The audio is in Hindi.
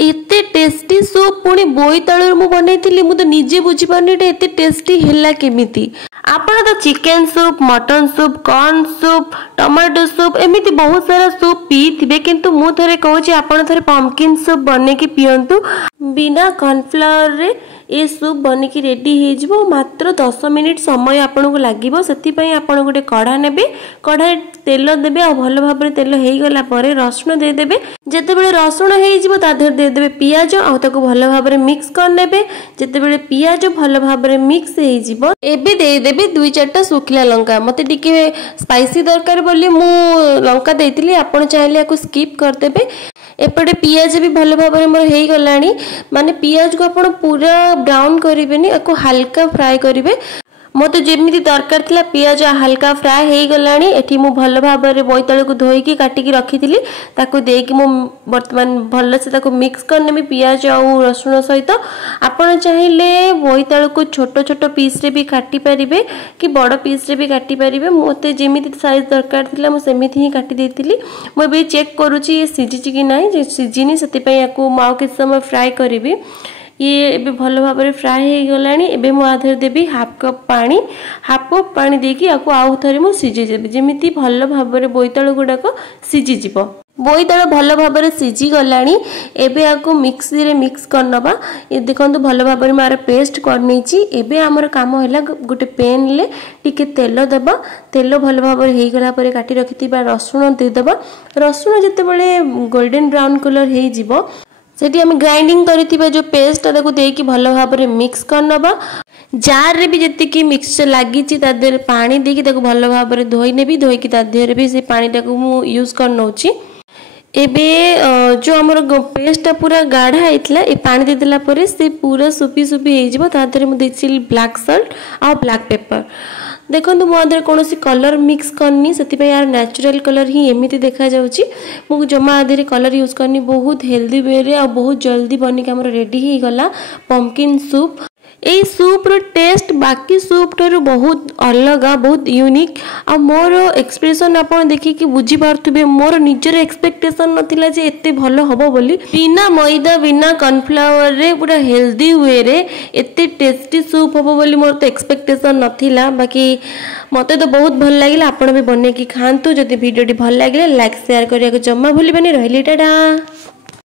एते टेस्टी सूप पुणी बोईतालू मु बनई मु तो निजे बुझी पारनी एते टेस्टी हैला केमिति। आपण तो chicken soup, mutton soup, corn soup, tomato soup एमिति बहुत सारा सूप पी थिबे, किंतु मु थरे कहूची आपण थरे पंपकिन सूप बने की पियंतु। बिना कॉर्नफ्लावर रे ए सूप बने की रेडी हे जिवो। मात्र 10 मिनिट समय आपन को लागिवो। सेति पई आपन गोटे कढ़ा नेबे, कढ़ा तेल देबे आ भलो भाबरे तेल हेई गला परे रसुण दे देबे। जेते बेले रसुण हेई जिवो ता देर दे देबे पियाज आ ताको भलो भाबरे मिक्स कर नेबे। जेते बेले पियाज भलो भाबरे मिक्स हेई जिवो एबे दे देबे 2-4टा सुखिला लंका। मते टिके स्पाइसी दरकार बोली मु लंका देइतिली, आपन चाहिले याको स्किप कर देबे। एपटे पियाज भी भलो भाबरे मोर हेई गलानी, माने पियाज को आपण पूरा ब्राउन करिबेनी, याको हल्का फ्राई करिवे। मते जेमिति दरकार थिला पियाज हल्का फ्राई हेई गलानी। एठी मु भलो भाबरे बोईतालू को धोई की काटी की रखिथिली, ताको देकी मु वर्तमान भलो से ताको मिक्स करनेबी पियाज आ रसुण सहित। आपण चाहिले बोईतालू को छोटो छोटो पीस रे भी काटी परिबे कि बड़ पीस रे भी काटी परिबे। मते जेमिति साइज दरकार थिला मु सेमिति ही काटी देथिली। मु बे चेक करूची ये सिझिची कि नाही, जे सिझिनी सेति पई याको माउ के समय फ्राई करिबी। ये एबे भलो भाबरे फ्राई हे गलानी। एबे मु आधर देबी हाफ कप पानी, हाफ कप पानी देकी आको आउ थरे मु सिझे देबी, जेमिति भलो भाबरे बोईतालू गुडाको सिझी जिवो। बोईतालू भलो भाबरे सिझी गलानी। एबे आको मिक्सी रे मिक्स करनबा। ये देखंतु भलो भाबरे मार पेस्ट करनीची। एबे हमर काम हैला गोटे पैन ले टिके तेल देबा। तेल भलो भाबरे हेई गला परे काटी रखितिबा रसुण दे देबा। रसुण जते बेले गोल्डन ब्राउन कलर हेई जिवो सेठी हम ग्राइंडिंग करिथिबा जो पेस्ट ताको देकी भलो भाबरे मिक्स करनबा। जार रे भी जति की मिक्सचर लागिची ता देर पानी देकी ताको भलो भाबरे धोई नेबी। धोई की ता देर भी से पानी ताको मु यूज करनोची। एबे जो हमर पेस्ट पूरा गाढ़ा आइतला ए पानी दे देला परे से पूरा सुपी सुपी हे जिवो। ता देर मु देछि ब्लैक सॉल्ट आ ब्लैक पेपर। देखो मो आधर कौन सी कलर मिक्स करनी, से यार नेचुरल कलर ही एमती देखा जाउची। मु जमा आधर कलर यूज करनी। बहुत हेल्दी वे रे आ बहुत जल्दी बनिक हमर रेडी ही गला पंपकिन सूप। ए सूप रो टेस्ट बाकी सूप ठारू बहुत अलग, बहुत यूनिक। आ मोर एक्सप्रेशन आपन देखि कि बुझी पारथुबे मोर निजर एक्सपेक्टेशन नथिला जे एते भलो हबो बोली। बिना मैदा बिना कॉर्नफ्लावर रे पूरा हेल्दी वे रे एते टेस्टी सूप हबो बोली मोर तो एक्सपेक्टेशन नथिला। बाकी मते तो बहुत भल लागिला। आपण भी बने की खांतु। जदि वीडियो टी भल लागिला लाइक शेयर करिया को जम्मा भूलिबेनी। रहली टाटा।